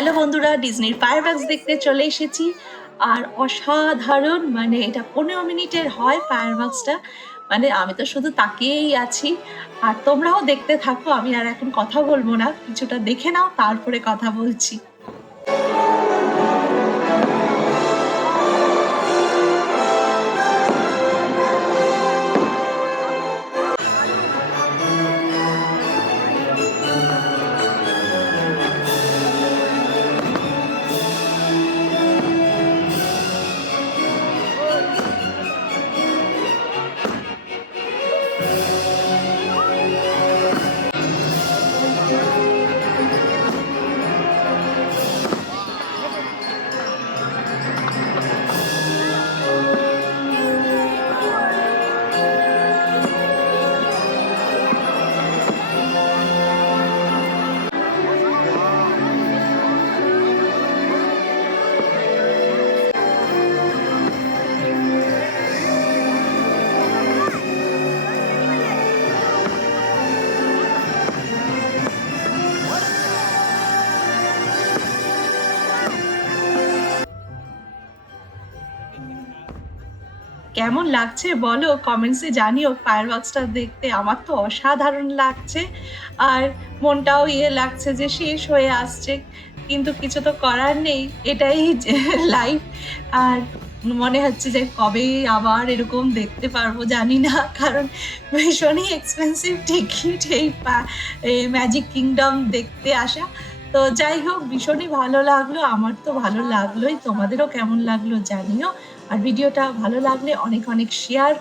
Hello বন্ধুরা, ডিজনির fireworks দেখতে চলে এসেছি। আর অসাধারণ, মানে এটা 15 মিনিটের হয় ফায়ারওয়ার্কসটা। মানে আমি তো শুধু তাকিয়েই আছি। আর তোমরাও দেখতে থাকো, আমি আর এখন কথা বলবো না, কিছুটা দেখে নাও তারপরে কথা বলছি। কেমন লাগছে বলো, কমেন্টসে জানিও। ফায়ারওয়ার্কসটা দেখতে আমার তো অসাধারণ লাগছে। আর মনটাও লাগছে যে শেষ হয়ে আসছে, কিন্তু কিছু তো করার নেই, এটাই লাইফ। আর মনে হচ্ছে যে কবে আবার এরকম দেখতে পারবো জানি না, কারণ ভীষণই এক্সপেন্সিভ টিকিট এই ম্যাজিক কিংডম দেখতে আসা। তো যাই হোক, ভীষণই ভালো লাগলো, আমার তো ভালো লাগলোই, তোমাদেরও কেমন লাগলো জানিও। আর ভিডিওটা ভালো লাগলে অনেক অনেক শেয়ার